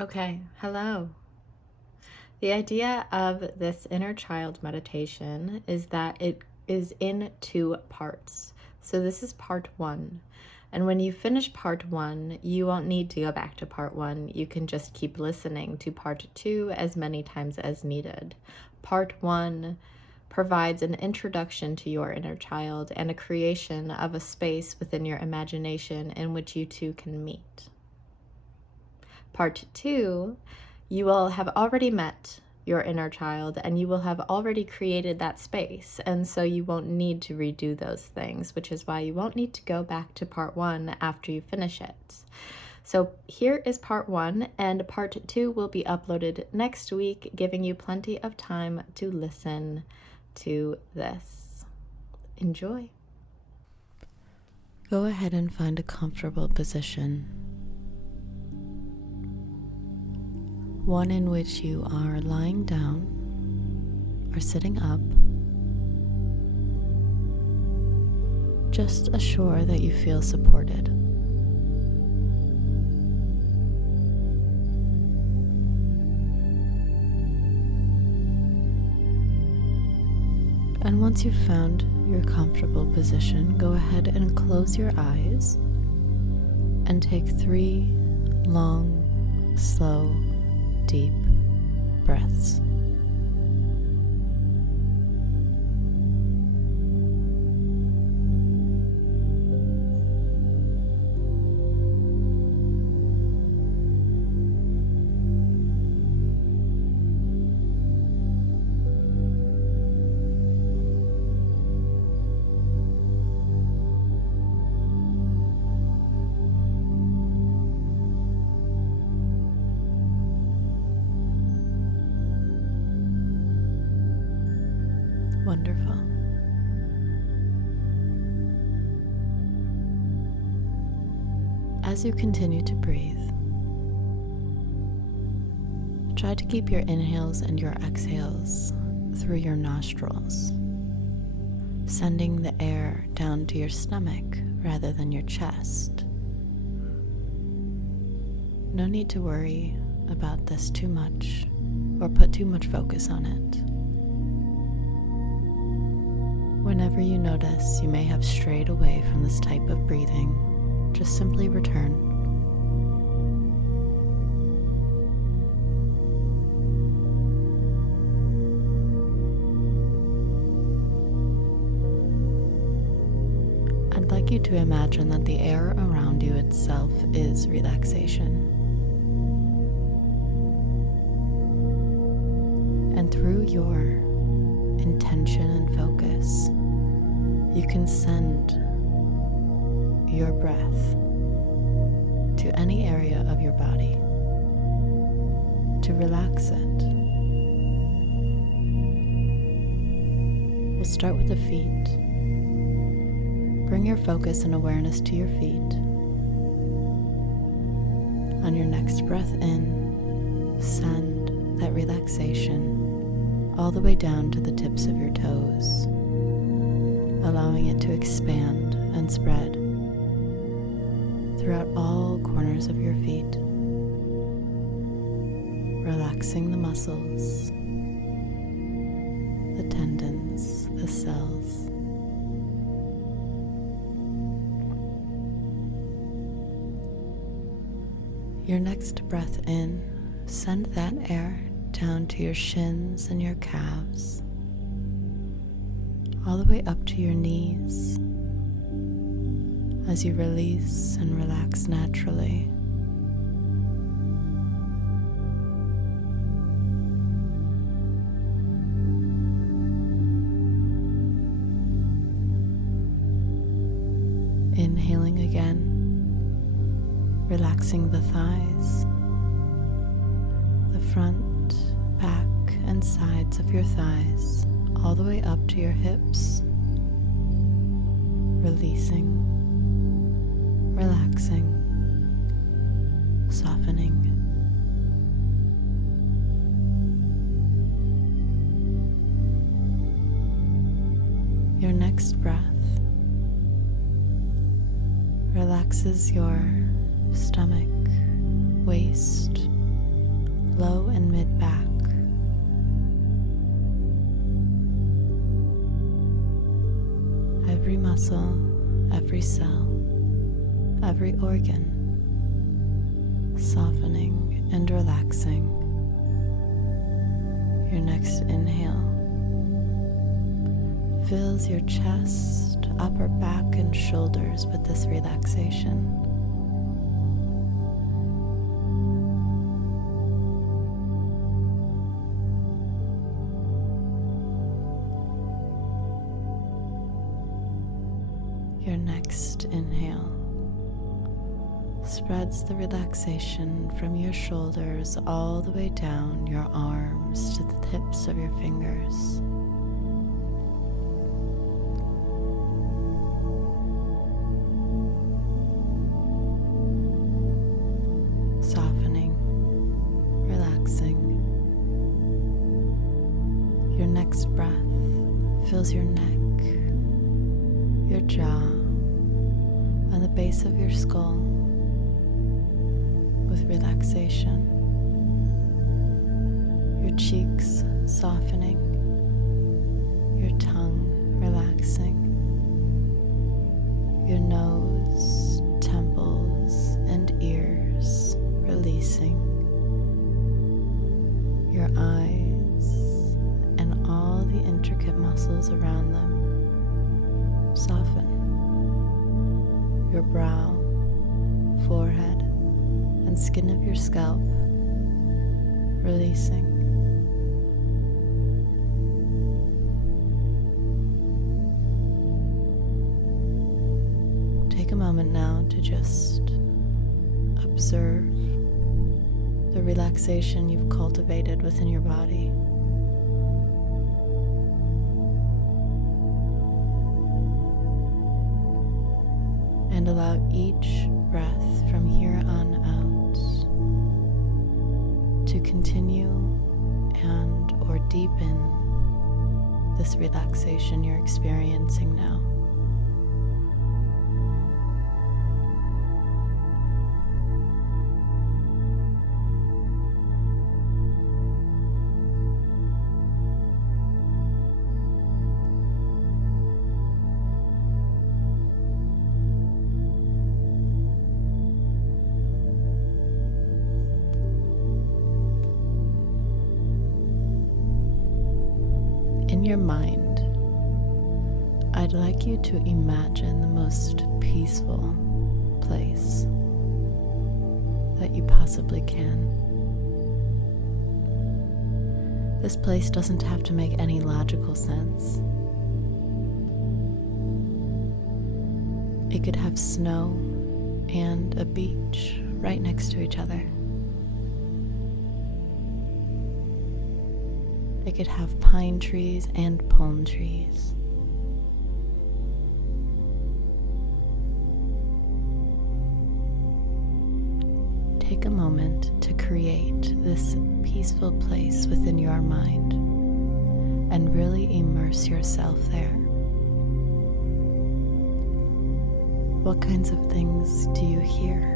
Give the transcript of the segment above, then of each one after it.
Okay, hello. The idea of this inner child meditation is that it is in two parts. So this is part one. And when you finish part one, you won't need to go back to part one. You can just keep listening to part two as many times as needed. Part one provides an introduction to your inner child and a creation of a space within your imagination in which you two can meet. Part two, you will have already met your inner child and you will have already created that space. And so you won't need to redo those things, which is why you won't need to go back to part one after you finish it. So here is part one, and part two will be uploaded next week, giving you plenty of time to listen to this. Enjoy. Go ahead and find a comfortable position. One in which you are lying down or sitting up. Just assure that you feel supported. And once you've found your comfortable position, go ahead and close your eyes and take 3 long, slow, deep breaths. Wonderful. As you continue to breathe, try to keep your inhales and your exhales through your nostrils, sending the air down to your stomach rather than your chest. No need to worry about this too much or put too much focus on it. Whenever you notice you may have strayed away from this type of breathing, just simply return. I'd like you to imagine that the air around you itself is relaxation. And through your intention and focus, you can send your breath to any area of your body to relax it. We'll start with the feet. Bring your focus and awareness to your feet. On your next breath in, send that relaxation all the way down to the tips of your toes, allowing it to expand and spread throughout all corners of your feet, relaxing the muscles, the tendons, the cells. Your next breath in, send that air down to your shins and your calves, all the way up to your knees as you release and relax naturally. Inhaling again, relaxing the thighs, the front, back, and sides of your thighs, all the way up to your hips, releasing, relaxing, softening. Your next breath relaxes your stomach, waist, low and mid back. Every muscle, every cell, every organ, softening and relaxing. Your next inhale fills your chest, upper back, and shoulders with this relaxation. Your next inhale spreads the relaxation from your shoulders all the way down your arms to the tips of your fingers. Softening, relaxing. Your next breath fills your neck, your jaw, and the base of your skull with relaxation. Your cheeks softening, your tongue relaxing, your nose, temples, and ears releasing, your eyes and all the intricate muscles around them soften. Your brow, forehead, and skin of your scalp releasing. Take a moment now to just observe the relaxation you've cultivated within your body. And allow each breath from here on out to continue and or deepen this relaxation you're experiencing now. In your mind, I'd like you to imagine the most peaceful place that you possibly can. This place doesn't have to make any logical sense. It could have snow and a beach right next to each other. It could have pine trees and palm trees. Take a moment to create this peaceful place within your mind and really immerse yourself there. What kinds of things do you hear?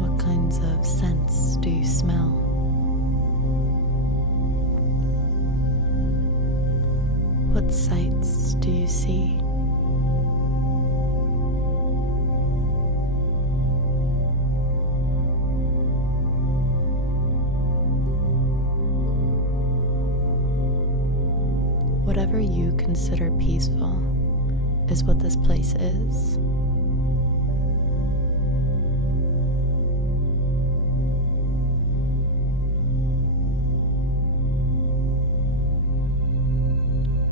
What kinds of scents do you smell? What sights do you see? Whatever you consider peaceful is what this place is.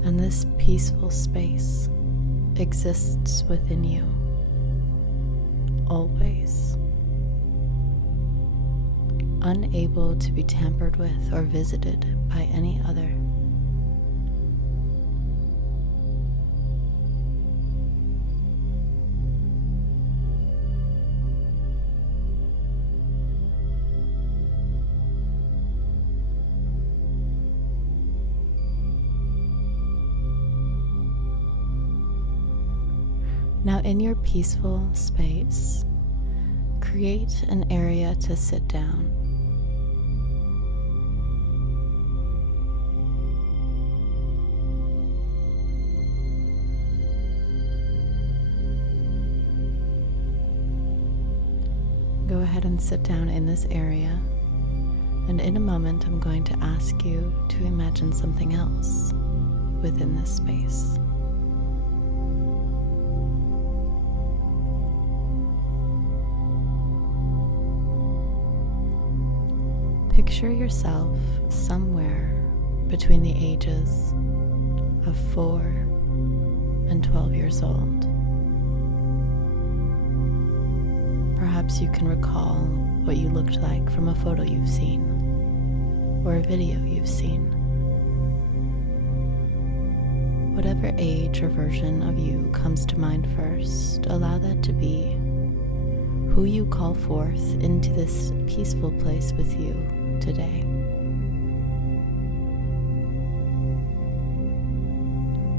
And this peaceful space exists within you, always, unable to be tampered with or visited by any other. Now, in your peaceful space, create an area to sit down. Go ahead and sit down in this area, and in a moment I'm going to ask you to imagine something else within this space. Picture yourself somewhere between the ages of 4 and 12 years old. Perhaps you can recall what you looked like from a photo you've seen or a video you've seen. Whatever age or version of you comes to mind first, allow that to be who you call forth into this peaceful place with you today.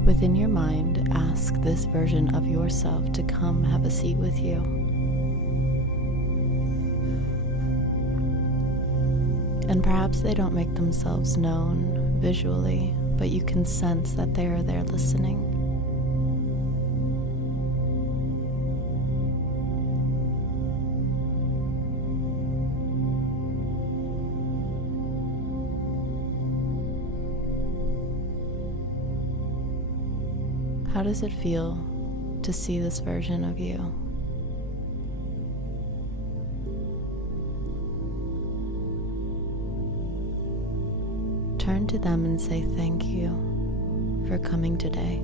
Within your mind, ask this version of yourself to come have a seat with you. And perhaps they don't make themselves known visually, but you can sense that they are there listening. How does it feel to see this version of you? Turn to them and say thank you for coming today.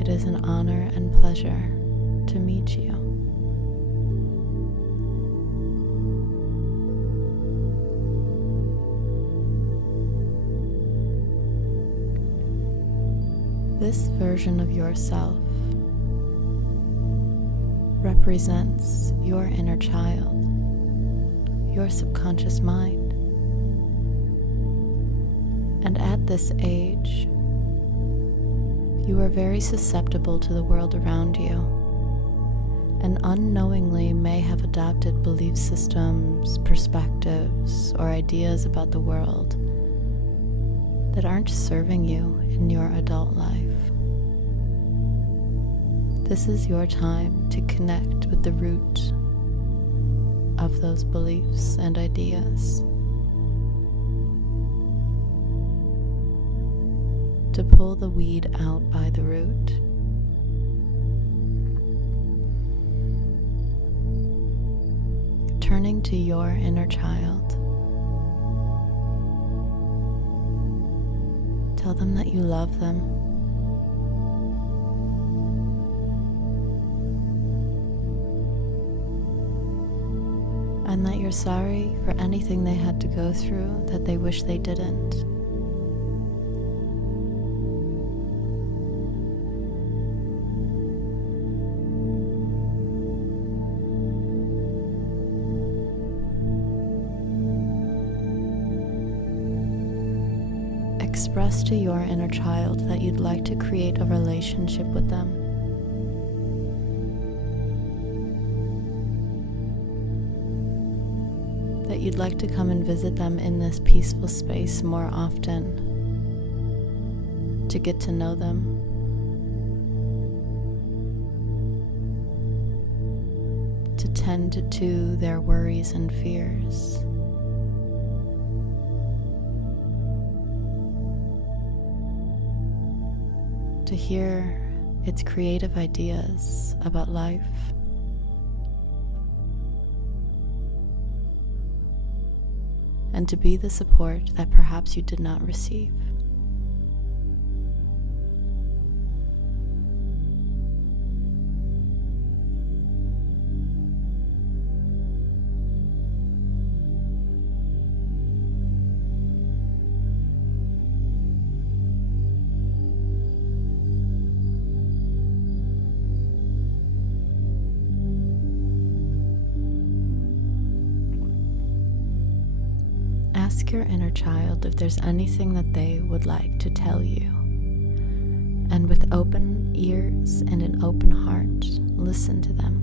It is an honor and pleasure to meet you. This version of yourself represents your inner child, your subconscious mind. And at this age, you are very susceptible to the world around you, and unknowingly may have adopted belief systems, perspectives, or ideas about the world that aren't serving you in your adult life. This is your time to connect with the root of those beliefs and ideas, to pull the weed out by the root. Turning to your inner child, tell them that you love them. And that you're sorry for anything they had to go through that they wish they didn't. Express to your inner child that you'd like to create a relationship with them. That you'd like to come and visit them in this peaceful space more often, to get to know them. To tend to their worries and fears. To hear its creative ideas about life. And to be the support that perhaps you did not receive. Ask your inner child if there's anything that they would like to tell you. And with open ears and an open heart, listen to them.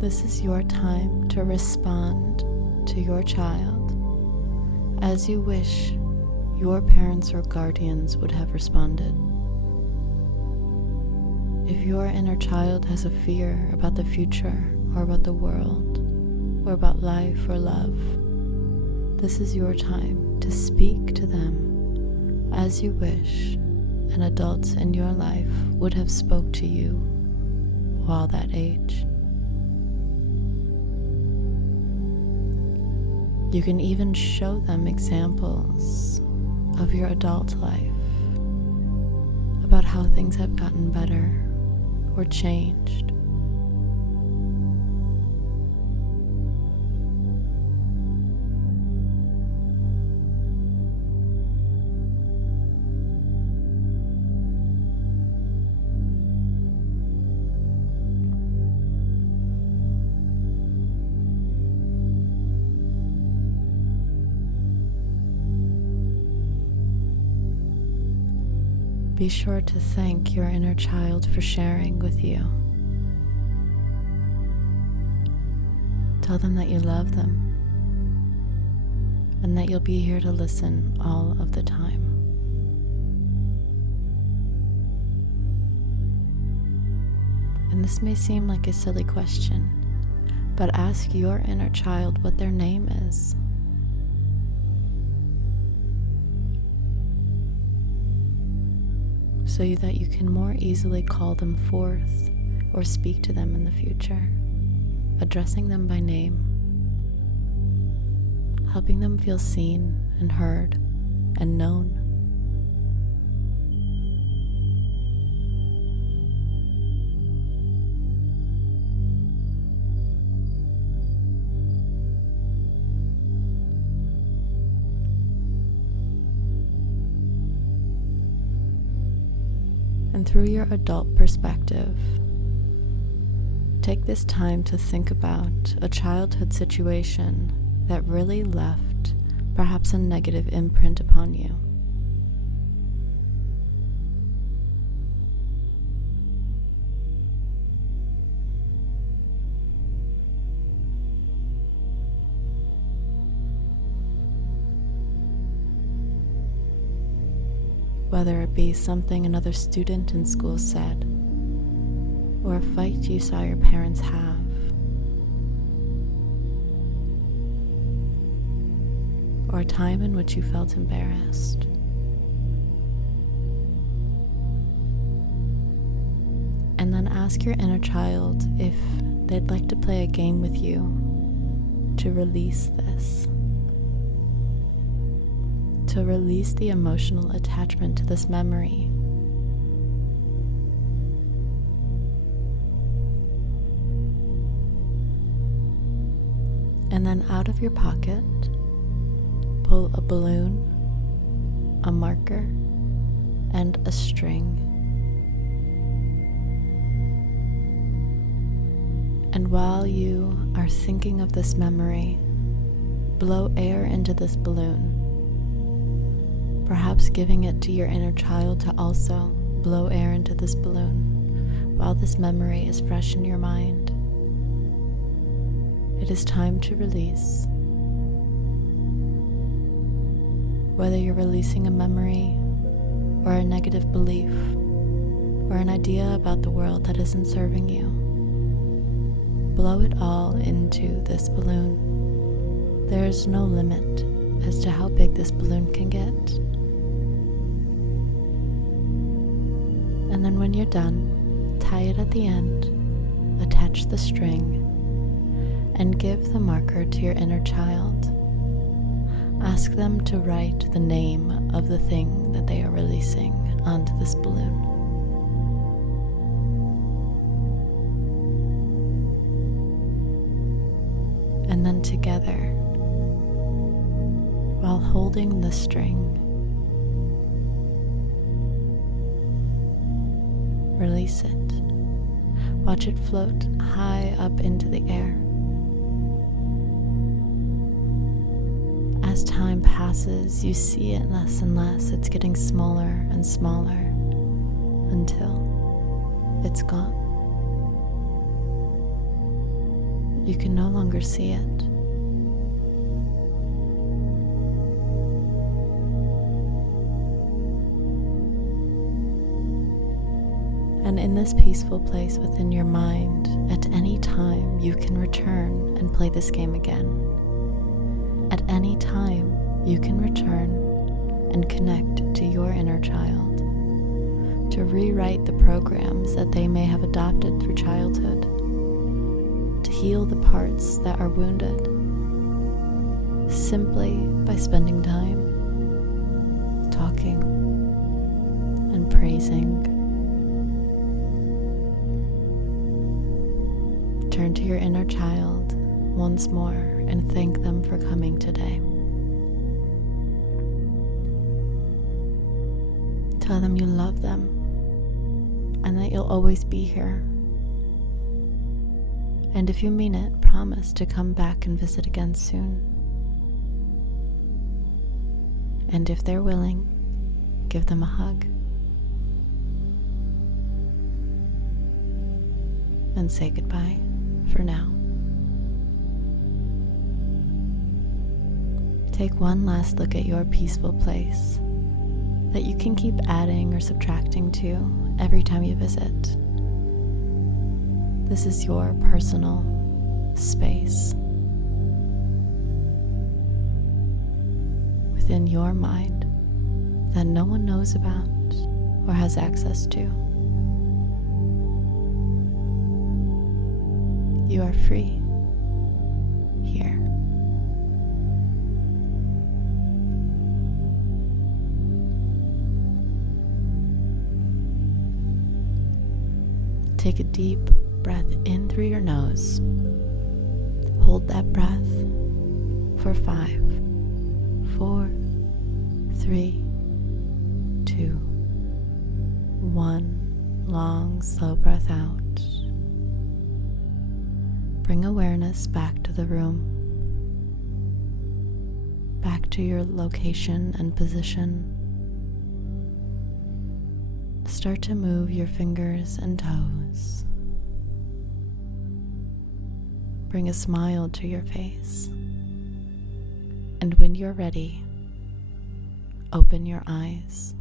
This is your time to respond to your child as you wish your parents or guardians would have responded. If your inner child has a fear about the future or about the world or about life or love, this is your time to speak to them as you wish an adult in your life would have spoke to you while that age. You can even show them examples of your adult life, about how things have gotten better or changed. Be sure to thank your inner child for sharing with you. Tell them that you love them and that you'll be here to listen all of the time. And this may seem like a silly question, but ask your inner child what their name is. So that you can more easily call them forth or speak to them in the future, addressing them by name, helping them feel seen and heard and known. And through your adult perspective, take this time to think about a childhood situation that really left perhaps a negative imprint upon you. Whether it be something another student in school said, or a fight you saw your parents have, or a time in which you felt embarrassed. And then ask your inner child if they'd like to play a game with you to release this. To release the emotional attachment to this memory. And then out of your pocket, pull a balloon, a marker, and a string. And while you are thinking of this memory, blow air into this balloon, perhaps giving it to your inner child to also blow air into this balloon while this memory is fresh in your mind. It is time to release. Whether you're releasing a memory or a negative belief, or an idea about the world that isn't serving you. Blow it all into this balloon. There is no limit as to how big this balloon can get. And then when you're done, tie it at the end, attach the string, and give the marker to your inner child. Ask them to write the name of the thing that they are releasing onto this balloon. And then together, while holding the string, release it. Watch it float high up into the air. As time passes, you see it less and less. It's getting smaller and smaller until it's gone. You can no longer see it. And in this peaceful place within your mind, at any time you can return and play this game again. At any time you can return and connect to your inner child, to rewrite the programs that they may have adopted through childhood, to heal the parts that are wounded, simply by spending time talking and praising. Turn to your inner child once more and thank them for coming today. Tell them you love them and that you'll always be here. And if you mean it, promise to come back and visit again soon. And if they're willing, give them a hug. And say goodbye for now. Take one last look at your peaceful place that you can keep adding or subtracting to every time you visit. This is your personal space within your mind that no one knows about or has access to. You are free here. Take a deep breath in through your nose. Hold that breath for 5, 4, 3, 2, 1. Long, slow breath out. Bring awareness back to the room, back to your location and position. Start to move your fingers and toes. Bring a smile to your face. And when you're ready, open your eyes.